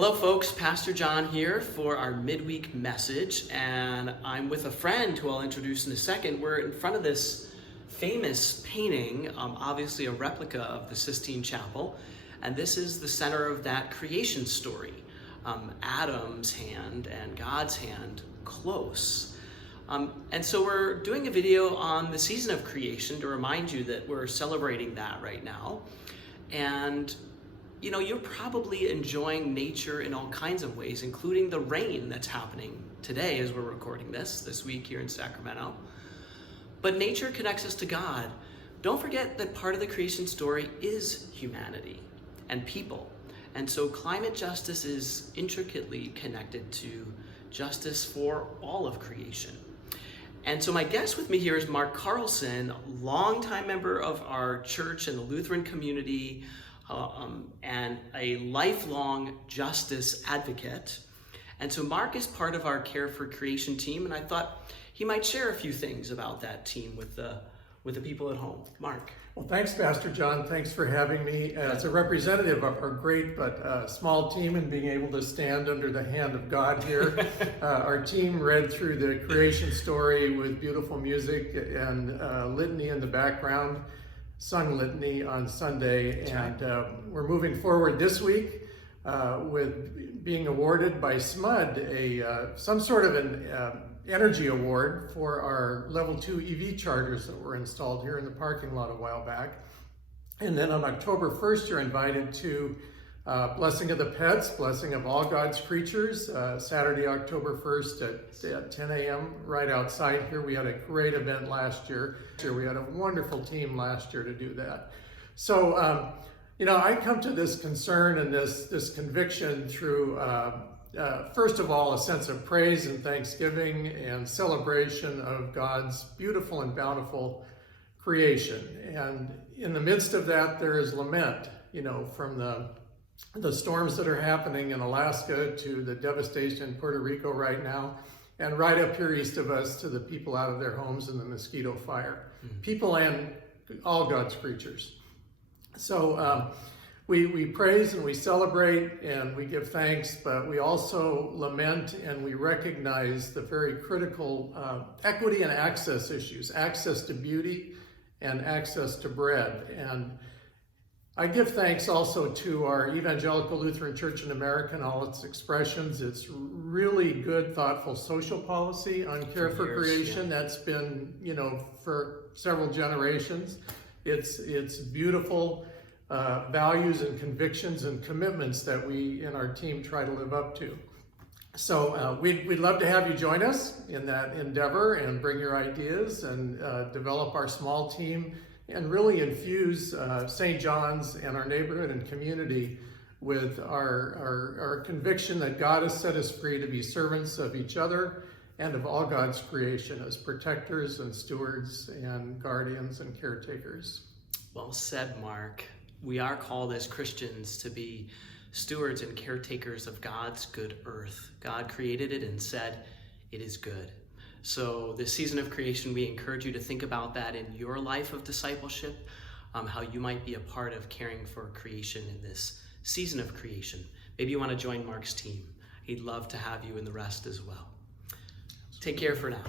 Hello folks, Pastor John here for our midweek message, and I'm with a friend who I'll introduce in a second. We're in front of this famous painting, obviously a replica of the Sistine Chapel, and this is the center of that creation story. Adam's hand and God's hand close. And so we're doing a video on the season of creation to remind you that we're celebrating that right now. And you know, you're probably enjoying nature in all kinds of ways, including the rain that's happening today as we're recording this week here in Sacramento. But nature connects us to God. Don't forget that part of the creation story is humanity and people. And so climate justice is intricately connected to justice for all of creation. And so my guest with me here is Mark Carlson, longtime member of our church and the Lutheran community, and a lifelong justice advocate. And so Mark is part of our Care for Creation team, and I thought he might share a few things about that team with the people at home. Mark. Well, thanks, Pastor John. Thanks for having me as a representative of our great but small team and being able to stand under the hand of God here. Our team read through the creation story with beautiful music and litany in the background. Sung litany on Sunday, and we're moving forward this week with being awarded by SMUD some sort of an energy award for our level 2 EV chargers that were installed here in the parking lot a while back. And then on October 1st, you're invited to Blessing of the Pets, Blessing of All God's Creatures, Saturday, October 1st at 10 a.m. right outside here. We had a great event last year. We had a wonderful team last year to do that. So, you know, I come to this concern and this conviction through, first of all, a sense of praise and thanksgiving and celebration of God's beautiful and bountiful creation. And in the midst of that, there is lament, you know, from the storms that are happening in Alaska to the devastation in Puerto Rico right now, and right up here east of us to the people out of their homes in the mosquito fire. People and all God's creatures. So we praise and we celebrate and we give thanks, but we also lament and we recognize the very critical equity and access issues, access to beauty and access to bread. And I give thanks also to our Evangelical Lutheran Church in America and all its expressions. It's really good, thoughtful social policy on care for creation. Yeah. That's been, you know, for several generations. It's beautiful values and convictions and commitments that we in our team try to live up to. So we'd love to have you join us in that endeavor and bring your ideas and develop our small team and really infuse St. John's and our neighborhood and community with our conviction that God has set us free to be servants of each other and of all God's creation as protectors and stewards and guardians and caretakers. Well said, Mark. We are called as Christians to be stewards and caretakers of God's good earth. God created it and said, it is good. So this season of creation, we encourage you to think about that in your life of discipleship, how you might be a part of caring for creation in this season of creation. Maybe you want to join Mark's team. He'd love to have you and the rest as well. Take care for now.